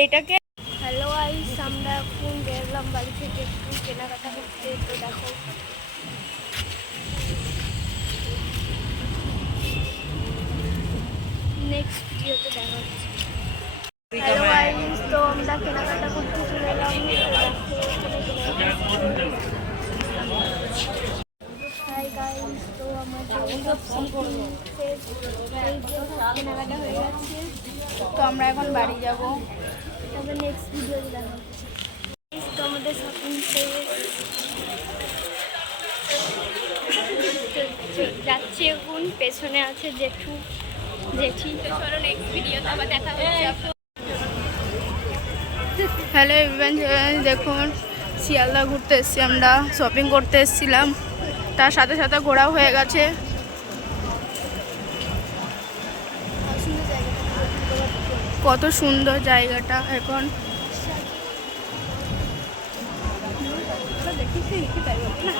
এইটাকে hello guys, আমরা এখন বেরলাম বাড়ি থেকে একটু কেনাকাটা করতে। তো দেখো নেক্সট ভিডিওতে দেখা হচ্ছে। হ্যালো গাইস, তো আমরা কেনাকাটা করতে চলে এলাম। হাই গাইস, তো আমাদের কেনাকাটা হয়ে গেছে। তো আমরা এখন বাড়ি যাব। তবে নেক্সট ভিডিওতে দেখা হচ্ছে। তো আমাদের শপিং যাচ্ছে এখন, পেছনে আছে জেঠি। চলো নেক্সট ভিডিওতে আবার দেখা হচ্ছে। হ্যালো এভরিওয়ান, দেখুন শিয়ালদা ঘুরতে এসেছি, আমরা শপিং করতে এসেছিলাম, তার সাথে সাথে ঘোরাও হয়ে গেছে। কত সুন্দর জায়গাটা এখন। দেখি না